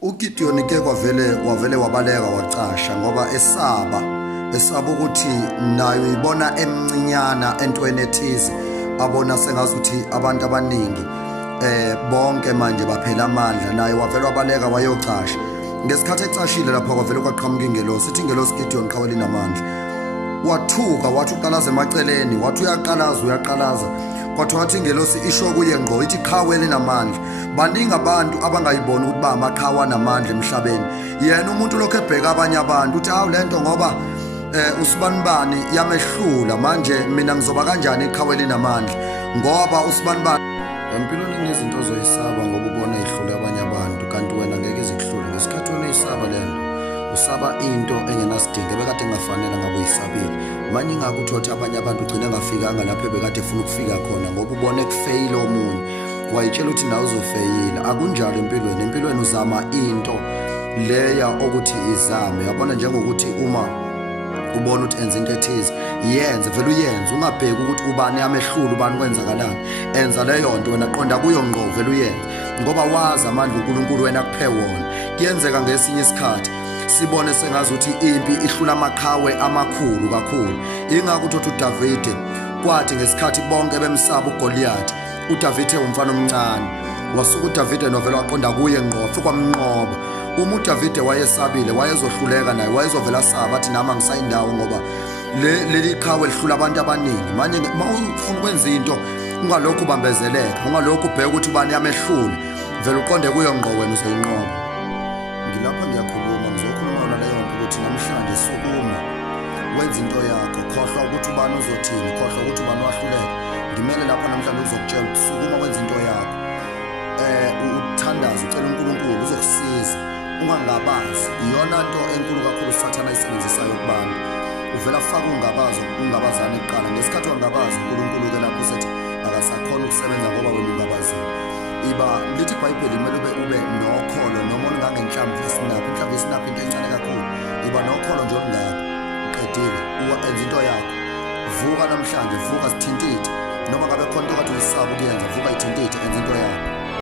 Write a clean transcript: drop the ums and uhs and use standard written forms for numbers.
uGideon ke wavele wabaleka wacasha ngoba esaba ukuthi nayo ibona emncinyana entweni ethize, abona sengazuthi abantu abaningi bonke manje baphela amandla, naye wavele wabaleka wayocasha. Ngesikhathi ecashile lapha kwavele kwaqhamuka ingelosi, ithi ingelosi Gideon qhaweli namandla, wathuka wathi uqalaza emaceleni, wathi uyaqalaza kwathiwa wathi ingelosi isho kuye ngqo ithi qhaweli namandla. Baningi abantu abangayibona ukuthi ba amaqhawa namandla emhlabeni, yena umuntu lokho ebheka abanye abantu uthi hawu lento ngoba usibanibani yamehlula manje mina ngizoba kanjani eqhaweli namandla, ngoba usibanibani empilweni kunezinto ozoyisaba ngoba ubona ihlule abanye abantu, kanti wena ngeke izikuhlule. Ngesikhathi wena isaba lento usaba into engenasidingo ebekade engafanele ngabe uyisabile, manje ingakuthothi abanye abantu ugcine engafikanga lapho ebekade efuna ukufika khona ngoba ubone kufeyile omunye, wayitshela ukuthi nawe uzofeyila. Akunjalo empilweni uzama into leya ukuthi izame, yabona, njengokuthi uma ubona ukuthi enza into ethize yenze, vele uyenze, ungabheki ukuthi ubani yamehlula ubani kwenzakalani. Enza leyo nto wena, qonda kuyo ngqo, vele uyenze ngoba wazi amandla uNkulunkulu wena kuphe wona. Kuyenzeka ngesinye isikhathi sibone sengazuthi impi ihlula amaqhawe amakhulu kakhulu. Ingakho uthi uDavide kwathi ngesikhathi bonke bemsaba uGoliath, uDavide umfana omncane, wasuka uDavide novela waqonda kuye ngqo, futhi kwamnqoba. Uma uDavide wayesabile wayezohluleka, naye wayezovela saba athi nami angisayindawo ngoba leli qhawe lihlula abantu abaningi. Manje uma ufuna ukwenza into ungalokhu ubambezeleka, ungalokhu ubheka ukuthi ubani yamehlule, vele uqonde kuyo ngqo wena uzoyinqoba. Ngilapha ngiyakhuluma, ngizokhuluma naleyo nto ukuthi namhlanje sukuma wenza into yakho, khohlwa ukuthi ubani uzothini, khohlwa ukuthi ubani wahluleka. Ngimele lapha namhlanje uzokutshela ukuthi sukuma wenza into yakho, uthandaze, ucela uNkulunkulu uzokusiza. Ungangabazi iyona nto enkulu kakhulu uSathane ayisebenzisayo kubantu, uvela faka ungabazana eqala. Ngesikhathi wangabazi uNkulunkulu ke lapho sethi akasakhona ukusebenza ngoba wena ungabazini. Iba lithi iBhayibheli kumele ube nokholo noma ungangenhlamvu yesinaphi, inhlamvu yesinaphi into encane kakhulu. Iba nokholo nje olungako, uqedile enza into yakho. Vuka namhlanje, vuka sithintithe, noma ngabe khona into kade uyisaba ukuyenza, vuka ithintithe, enza into yakho.